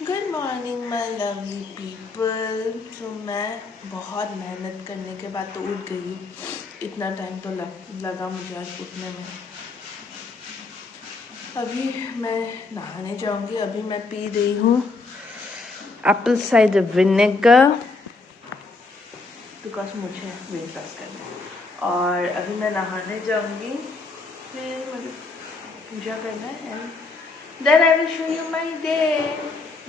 Good morning my lovely people. तो मैं बहुत मेहनत करने के बाद तो उठ गई हूँ। इतना टाइम तो लगा मुझे आज उठने में। अभी मैं नहाने जाऊँगी। अभी मैं पी रही हूँ एप्पल साइडर विनेगर बिकॉज मुझे वेट लॉस करना है। और अभी मैं नहाने जाऊँगी, फिर मुझे पूजा करना है and then I will show you my day.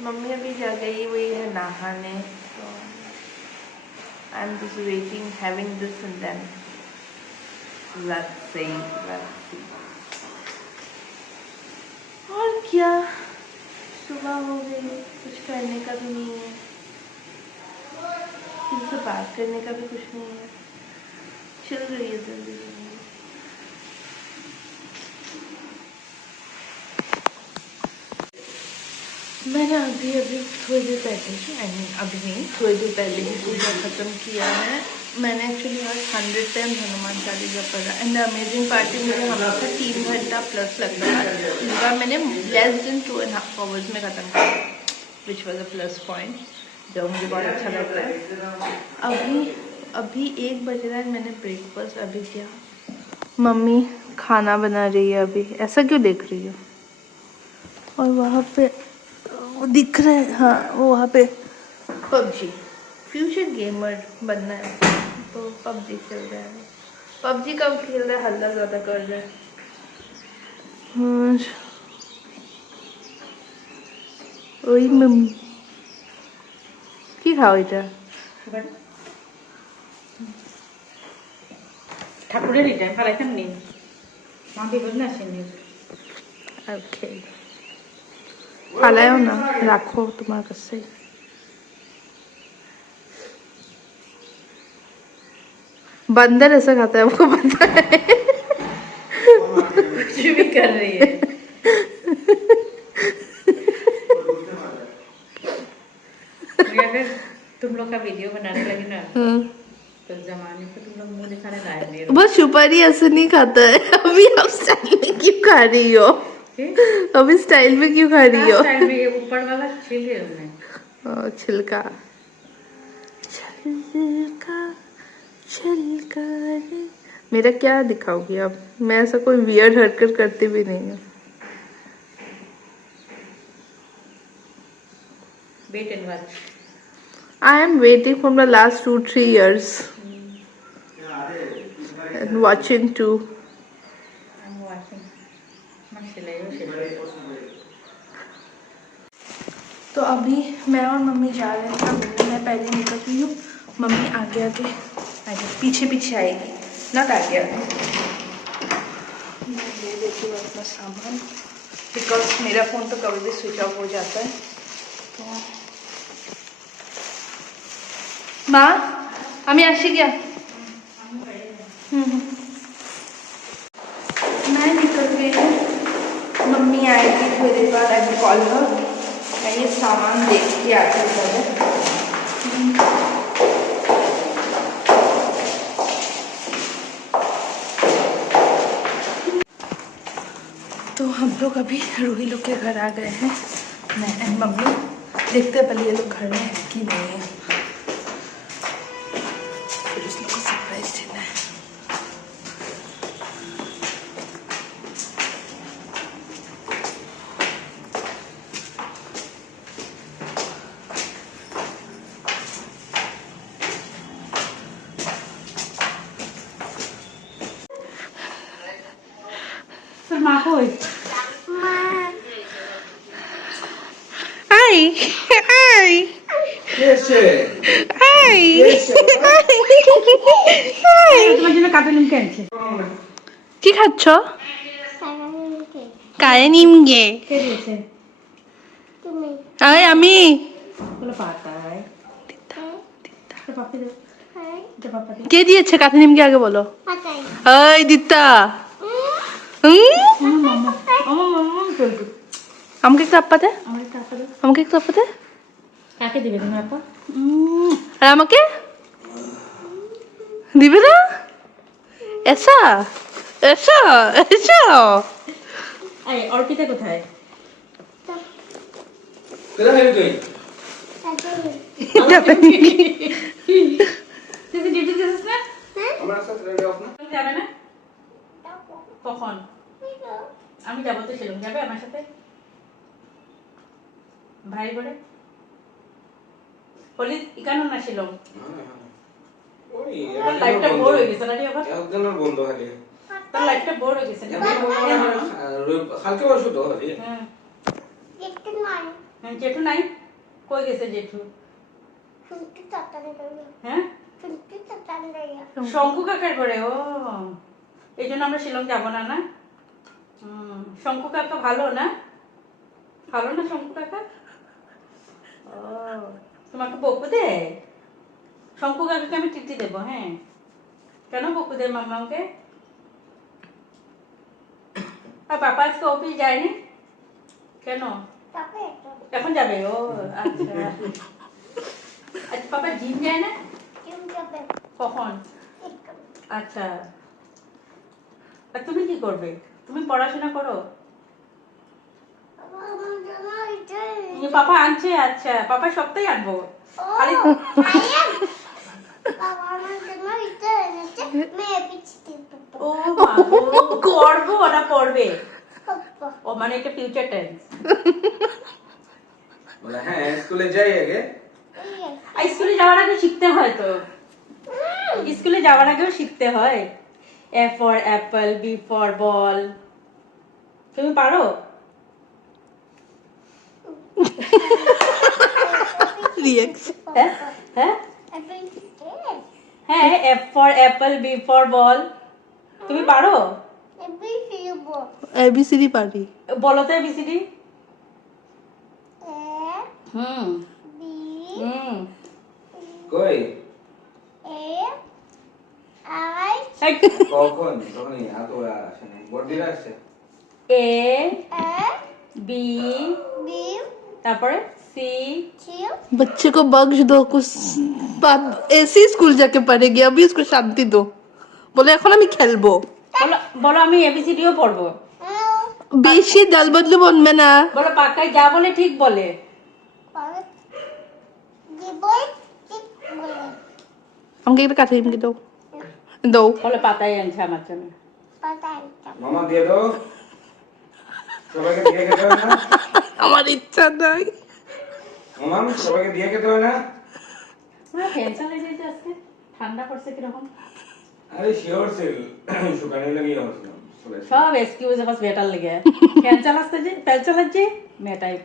Mummy अभी जा गई हुई है नहाने, तो I am just waiting having this and then let's see. और क्या, सुबह हो गई, कुछ करने का भी नहीं है, किसी से बात करने का भी कुछ नहीं है, चल रही है जल्दी जल्दी। मैंने अभी थोड़ी देर पहले अभी नहीं, थोड़ी देर पहले ही पूजा ख़त्म किया है। मैंने एक्चुअली आज 100 टाइम हनुमान चालीसा पढ़ा एंड अमेजिंग पार्टी मुझे हमेशा 3 घंटा प्लस लगता है। इस बार मैंने लेस देन 2.5 आवर्स में ख़त्म किया, which was a plus point, जो मुझे बहुत अच्छा लगता है। अभी 1 बज रहा है, मैंने ब्रेकफास्ट अभी किया। मम्मी खाना बना रही है अभी। ऐसा क्यों देख रही हो? और वहाँ पे वो दिख रहा है, हाँ वो वहाँ पे पबजी, फ्यूचर गेमर बनना है तो पबजी खेल रहा है। पबजी कब खेल रहा है, हल्ला ज़्यादा कर रहा है। ওই কি খাও এটা? ঠাকুরের এটা ফালাইতাম নেই মা বিপদ না আসেনি। ওকে, ফালায়ও না, রাখো তোমার কাছে। बंदर ऐसा खाता है, आपको पता है? कुछ भी कर रही है। अगर तुम लोग का वीडियो बनाने लगे ना तो जमाने पे तुम लोग मुंह दिखाने लायक नहीं रहो। बस सुपारी ऐसे नहीं खाता है। अभी आप स्टाइल में क्यों खा रही हो? अभी स्टाइल में क्यों खा रही हो? स्टाइल में ये ऊपर वाला छिल है उसमें। छिलका छिलका छिलका रे। मेरा क्या दिखाओगी अब? मैं ऐसा कोई वियर्ड हरकत करती भी नहीं हूँ। Wait and watch. I am waiting from the last 2-3 years and watching too. I'm watching. तो अभी मैं और मम्मी जा रहे हैं। अभी मैं पहले निकल रही हूँ, मम्मी आगे आगे पीछे पीछे आएगी, नॉट आगे आगे। मैं ले लेती हूँ अपना सामान बिकॉज मेरा फ़ोन तो कभी भी स्विच ऑफ हो जाता है। तो माँ हमें आशी क्या मैं निकल गई हूँ, मम्मी आएगी थोड़ी देर बाद। आई कॉल हर, मैं ये सामान देख के आती हूँ पहले। तो हम लोग अभी रूही लोग के घर आ गए हैं, मैं एंड मम्मी। देखते हैं पहले ये लोग घर में है कि नहीं है, फिर उस लोग को सरप्राइज देना है। Ai, ai, ai, তোমার জন্য কাঁচা নিমকে আনছে। কি খাচ্ছ? কারে নিমগে? কে দিয়েছে? আরে আমি। বলো পাতায়। তো পাপি দাও। এটা পাপা দাও। কে দিয়েছে কাঠি নিমগে আগে বলো। এই দিতা। মামা চলবে। আমাকে একটু আপা দে। আমার একটা আপা দাও। আমাকে একটু আপা দে। কাকে দিবে তুমি আপা? আর আমাকে দিবে না? এসা এসা এসা। এই অর্পিতা কোথায়? কোথায় গেলি তুই? তুই কি ডিউটি যাচ্ছিস না? আমার সাথে রেডি অফ না? তুমি যাবে না? কখন? আমি যাবো তো শিলং, যাবে আমার সাথে? ভাই বলে হলি ইকানো না শিলং? ওই তোর লাইফটা বোর হয়ে গেছে না রে আবার? একদিনের বন্ধ খালি। তোর লাইফটা বোর হয়ে গেছে না? কালকে বসো তো খালি। হ্যাঁ। জেঠু নাই? কই গেছে জেঠু? হ্যাঁ? শঙ্কু কাকার ঘরে, ও এই জন্য আমরা শিলং যাবো না না? শঙ্কু কাকা ভালো না? ভালো না শঙ্কু কাকা? ও তোমাকে বকু দে? শঙ্কু কাকাকে আমি টিটি দেবো, হ্যাঁ? কেন বকু দে মাম্মাকে? আর পাপা আজকে অফিস যায়নি কেন? এখন যাবে? ও আচ্ছা। আচ্ছা পাপা জিম যায় না? কখন? আচ্ছা। আর তুমি কি করবে? তুমি পড়াশোনা করো? পাপা আনছে, আচ্ছা পাপা সপ্তাহে আনবো খালি। ও মা গো, করবো না পড়বে? ও মানে এটা ফিউচার টেন্স। বলে হ্যাঁ স্কুলে যাই আগে। আর স্কুলে যাওয়ার আগে শিখতে হয় তো, স্কুলে যাওয়ার আগেও শিখতে হয়। A for apple, B for ball. তুমি পারো? হ্যাঁ হ্যাঁ হ্যাঁ, F for apple, B for ball. তুমি পারো? এবিসিডি পারি। বলো তো এবিসিডি। হুম হুম। কই এই, কখন তখনই এত আসে না বড়দিরা আসছে। এ বি তারপরে সি। बच्चे को बख्श दो कुछ बात, ऐसे ही स्कूल जाके पढ़ेगी, अभी इसको शांति दो। बोले এখন আমি খেলবো। বলো বলো আমি এবিসিডিও পড়বো। বেশি দল বদলু বলবে না। বলো পাকাই যা বলে ঠিক বলে। আমাকে একটা কাঠি এমনি দাও দাও। বলো পাতাই আনছে আমার জন্য। মামা দিয়ে দাও, সবাইকে দিয়ে খেতে হয় না? আমার ইচ্ছা নাই। মামা সবাইকে দিয়ে খেতে হয় না? ফ্যান চালাই যাইতে আজকে ঠান্ডা পড়ছে কিরকম। আরে শিওর সেল শুকানে লাগিয়ে হচ্ছিল সব এক্সকিউজ বাস বেটার লেগে ফ্যান চালাতে যে ফ্যান চালাচ্ছে মেটাই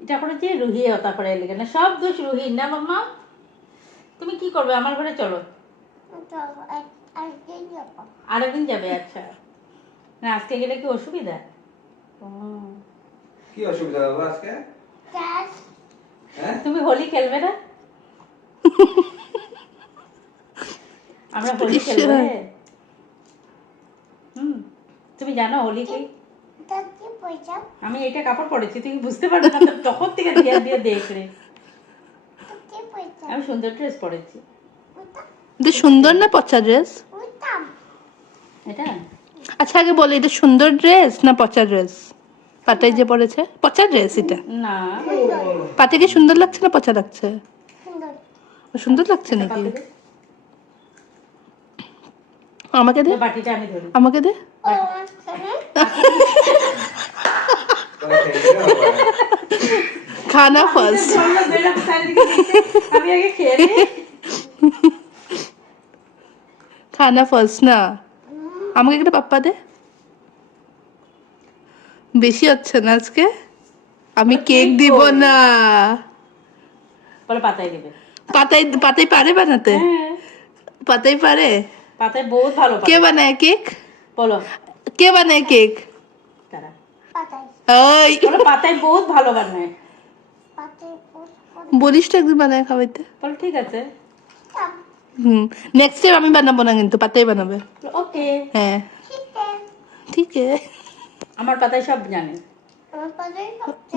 এটা করে যে রুহি ওটা করে লেগে না, সব দোষ রুহি না। মাম্মা তুমি কি করবে? আমার ঘরে চলো। আরেকদিন যাবে? আচ্ছা না আজকে গেলে কি অসুবিধা? ও কি অসুবিধা বাবা আজকে? হ্যাঁ তুমি হোলি খেলবে না? আমরা হোলি খেলবো। তুমি জানো হোলি কি? আমি এটা কাপড় পরেছি, তুমি বুঝতে পারবে না তো তখন থেকে দিয়ে দিয়ে দেখ রে। আমি সুন্দর ড্রেস পরেছি। এটা সুন্দর না পচা ড্রেস? এটা আচ্ছা আগে বলে এটা সুন্দর ড্রেস না পচা ড্রেস? পাটাই যে পরেছে পচা ড্রেস এটা। না পাতে কি সুন্দর লাগছে না পচা লাগছে? সুন্দর লাগছে নাকি? আমাকে দে, বাটিটা আমি ধরি। আমাকে দে। খানা ফার্স্ট। আমি আগে খেয়ে নিই। খানা ফার্স্ট না, আমাকে একটা পাপ্পা দে। বেশি হচ্ছে না আজকে? আমি কেক দিব না। বলে পাতায় দেবে। পাতাই পাতাই পারে বানাতে? হ্যাঁ পাতাই পারে? পাতায় বহুত ভালো কে বানায় কেক? বলো কে বানায় কেক? তারা ওই বলো পাতায় বহুত ভালো বানায়। বলিস তো একদিন বানায় খাওয়াইতে। বলো ঠিক আছে। নেক্সট টাইম আমি বানাবো না কিন্তু পাতাই বানাবে। ওকে হ্যাঁ ঠিক আছে। আমার পাতায় সব জানে।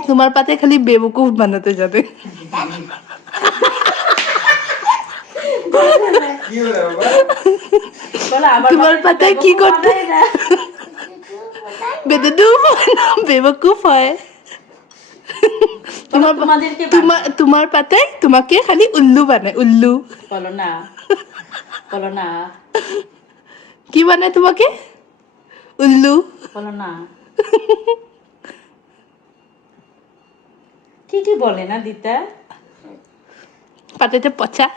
তোমার পাতায় খালি বেবকুফ বানাতে যাবে। কি হলো বাবা? বলো আমার তোমার পাতায় কি করতে? বেদুফ হয় না বেবকুফ হয়। তোমাদেরকে তোমার পাতায় তোমাকে খালি উল্লু বানায়, উল্লু। বলো না, বলো না, কি বানায় তোমাকে? উল্লু। বলো না। কি কি বলে না দিতা? পাতাতে পচা,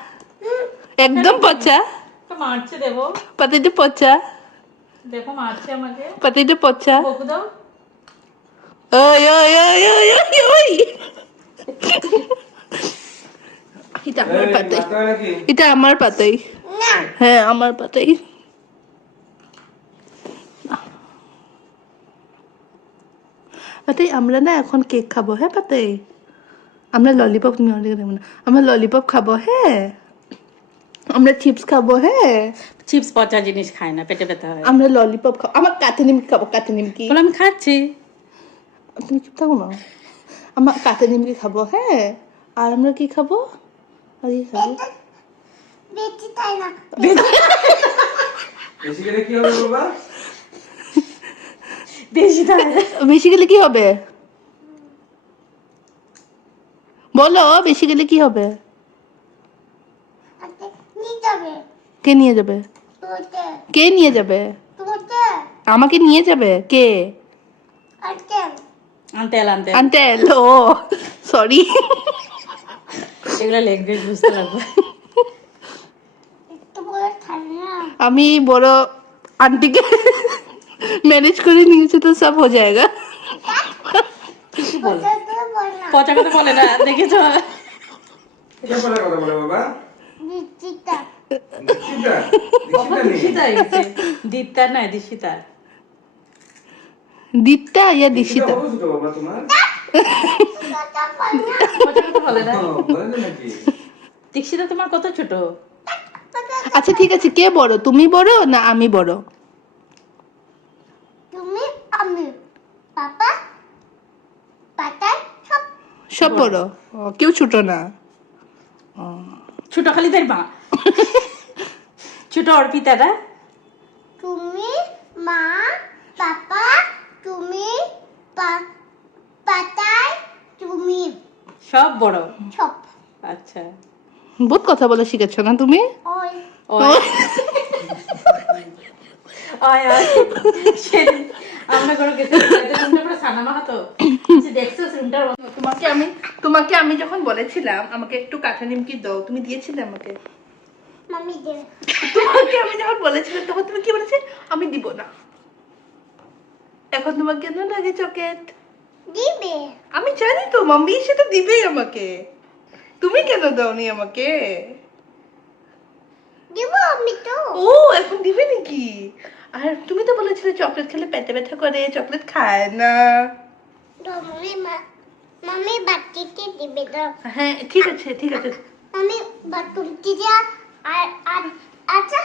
একদম পচা। তো মারছে দেবো, পাতাতে পচা, দেখো মারছে আমাকে। পাতাতে পচা। বকু দাও। ওই ওই ওই ওই ওই ওই। এটা আমার এই, পাতাই, মারতে হয় নাকি? এটা আমার পাতাই। হ্যাঁ আমার পাতাই। পাতাই আমরা না এখন কেক খাবো, হ্যাঁ পাতাই? আমরা ললিপপ, তুমি অনেক দেবো না, আমরা ললিপপ খাবো, হ্যাঁ? আমরা চিপস খাবো, হ্যাঁ? চিপস পচা জিনিস খায় না, পেটে ব্যথা হয়। আমরা ললিপপ খাবো, আমার কাঠে নিমকি খাবো, কাঠে নিমকি। বলে আমি খাচ্ছি। তুমি চুপ থাকো না। আমার কাঠে নিমকি খাবো, হ্যাঁ? আর আমরা কি খাবো? আর কি খাবো? বেশি করে কি হবে বাবা? বেশি খায়। বেশি গেলে কি হবে? বলো, বেশি গেলে কি হবে? কে নিয়ে যাবে? কে নিয়ে যাবে? আমাকে নিয়ে যাবে কে? আন্টেল আন্টেল। আন্টেল। ও সরি। এগুলো ল্যাঙ্গুয়েজ বুঝতে লাগবে। আমি বড় আন্টিকে ম্যানেজ করে নিয়েছি তো সব হয়ে যায়গা। কিছু বলে পচা কথা বলে না, দেখেছো? কে বলে কথা বলে বাবা? দীক্ষিতা? দীক্ষিতা নেই। দিশিতা হয়েছে, দিতা না দিশিতা। দিত্তা ইয়া দীক্ষিতা দিশিতা? কত ছোট বাবা তোমার? পচা কথা বলে না। ও, বলে না নাকি? দীক্ষিতা তোমার কত ছোট? আচ্ছা ঠিক আছে, কে বড়, তুমি বড় না আমি বড়? সব বড়। ও, কেউ ছোট না। ছোট খালি তার মা। ছোট অর্পিতারা। তুমি মা, পাপা, তুমি পাতায়, তুমি সব বড়। সব। আচ্ছা। বহুত কথা বলা শিখেছো না তুমি? ওই ওই ওই ওই সেদিন আমরা করে গেছে রুমটা পুরো সানামা হতো। দেখছো রুমটা? তোমাকে আমি যখন বলেছিলাম আমাকে একটু কাঁচা নিমকি দাও, তুমি দিয়েছিলে আমাকে? মামি দে। তোমাকে আমি যখন বলেছিলাম তখন তুমি কি বলেছিলে? আমি দিব না। এখন তোমার কেন লাগে চকলেট? দিবে। আমি জানি তো মাম্মি সেটা দিবেই আমাকে। তুমি কেন দাওনি আমাকে? দিব আমি তো। ও এখন দিবে নাকি? আর তুমি তো বলেছিলে চকলেট খেলে পেটে ব্যথা করে, চকলেট খায় না। মামি মামি বাটিতে দিবে দাও। হ্যাঁ ঠিক আছে ঠিক আছে। মামি বাটুমটি যা আর আর আচ্ছা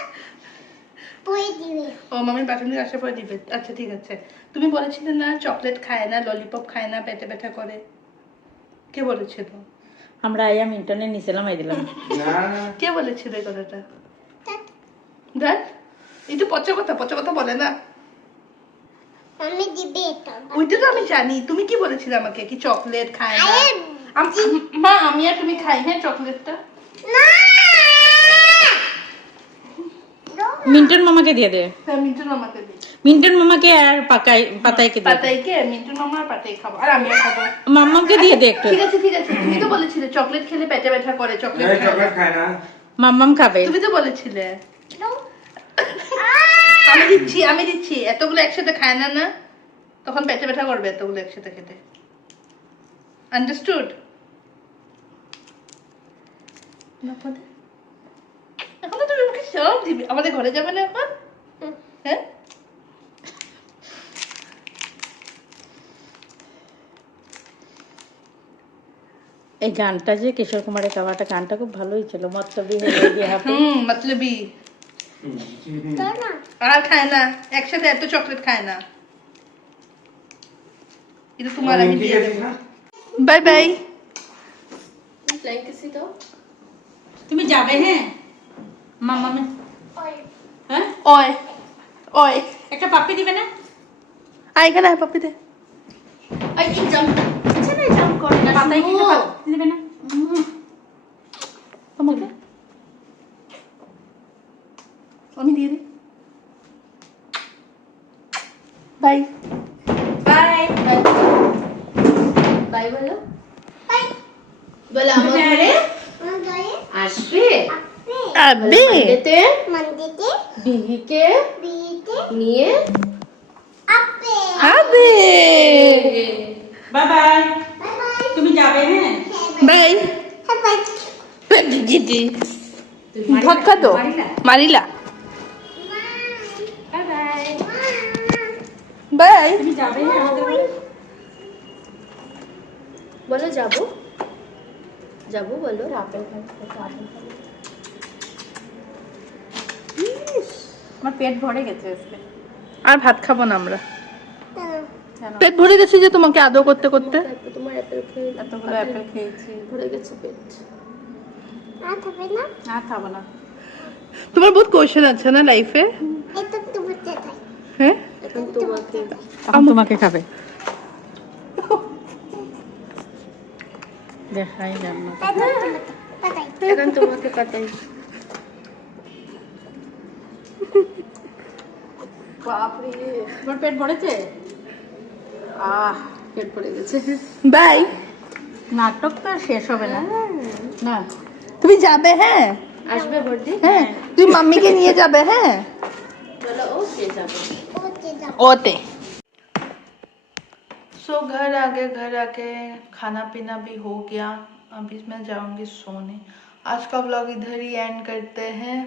পরে দিবে। ও মামি বাটন দিয়ে আসার পরে দিবে, আচ্ছা ঠিক আছে। তুমি বলেছিলে না চকলেট খায় না, ললিপপ খায় না, পেটে ব্যথা করে। কে বলেছিল? আমরা আইয়া মিন্টনে নিছিলাম এই দিলাম। না না কে বলেছিল এই কথাটা? দেখ এই তো পচা কথা বলে না। মামি দিবে এটা। ওইটা তো আমি জানি। তুমি কি বলেছিলে আমাকে? কি চকলেট খায় না? আরে মা আমি আর তুমি খাই হ্যাঁ চকলেটটা। না। মিন্টন মামাকে দিয়ে দে। হ্যাঁ মিন্টু মামাকে দিই। মিন্টন মামাকে আর পাতাইকে দিয়ে দে। পাতাইকে মিন্টু মামা আর পাতাই খাবো আর আমিও খাবো। মাম্মামকে দিয়ে দে একটু। ঠিক আছে ঠিক আছে। তুমি তো বলেছিলে চকলেট খেলে পেটে ব্যথা করে, চকলেট এই খায় চকলেট না। খায় না। মাম্মাম খাবে। তুমি তো বলেছিলে। No. আমি দিচ্ছি এতগুলো একসাথে খায় না না, তখন পেটে ব্যথা করবে এতগুলো একসাথে খেতে। আন্ডারস্টুড? এখন তো তুমি আমাকে সব দিবে। আমাদের ঘরে যাবে না এখন? হ্যাঁ এই গানটা যে কিশোর কুমারের গাওয়াটা, গানটা খুব ভালোই ছিল। মতলবি হ্যাপি। মতলবি। তাই না? আর খায় না একসাথে এত চকলেট খায় না। এটা তোমার আমি দিয়ে দেবো। Bye bye. তুমি যাবে? হ্যাঁ মাম্মামে। ওই হ্যাঁ ওয় ওয় একটা পাপ্পি দিবে না? আয় এখানে আয় পাপ্পি দে। I jump. আচ্ছা না জাম্প কর না। মাথায় কি পাত্তি দেবে না তোমাকে আমি দিয়ে দিই বাই বাই বাই বলো বলো আমার ঘরে আমার গায়ে আসবে আপে আবে মন্দিতে বিহিকে বিয়েতে নিয়ে আপে আবে বাই বাই বাই বাই তুমি যাবে হ্যাঁ বাই বাই দিদি তুই মারিলা? ধাক্কা তো মারিলা? মারিলা বাই বাই বাই তুমি যাবে হ্যাঁ আমাদের বাড়ি? বলো যাবো যাবো বলো আপেল খাবো আপেল খাবো আমার পেট ভরে গেছে আজকে আর ভাত খাবো না আমরা কেন পেট ভরে গেছে যে তোমাকে আদর করতে করতে তোমার অ্যাপেল খেয়ে এতগুলো অ্যাপেল খেয়েছি ভরে গেছে পেট আর খাবে না আর খাবো না তোমার বহুত কোশ্চেন আছে না লাইফে এটা তুমি তাই হ্যাঁ এখন তোমাকে এখন তোমাকে খাবে দেখাই যাবে না তাই এখন তোমাকে কাটাই বাপরে তোমার পেট ভরেছে পেট ভরে গেছে বাই নাটক তো আর শেষ হবে না না তুমি যাবে হ্যাঁ আসবে বর্দি হ্যাঁ তুমি মাম্মিকে নিয়ে যাবে হ্যাঁ বলো ও কে যাবে ওতে যাও ओते सो घर आके खाना पीना भी हो गया। अभी मैं जाऊंगी सोने। आज का व्लॉग इधर ही एंड करते हैं।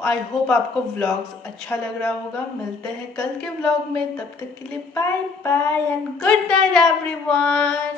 आई होप आपको व्लॉग्स अच्छा लग रहा होगा। मिलते हैं कल के व्लॉग में, तब तक के लिए bye bye and good night everyone.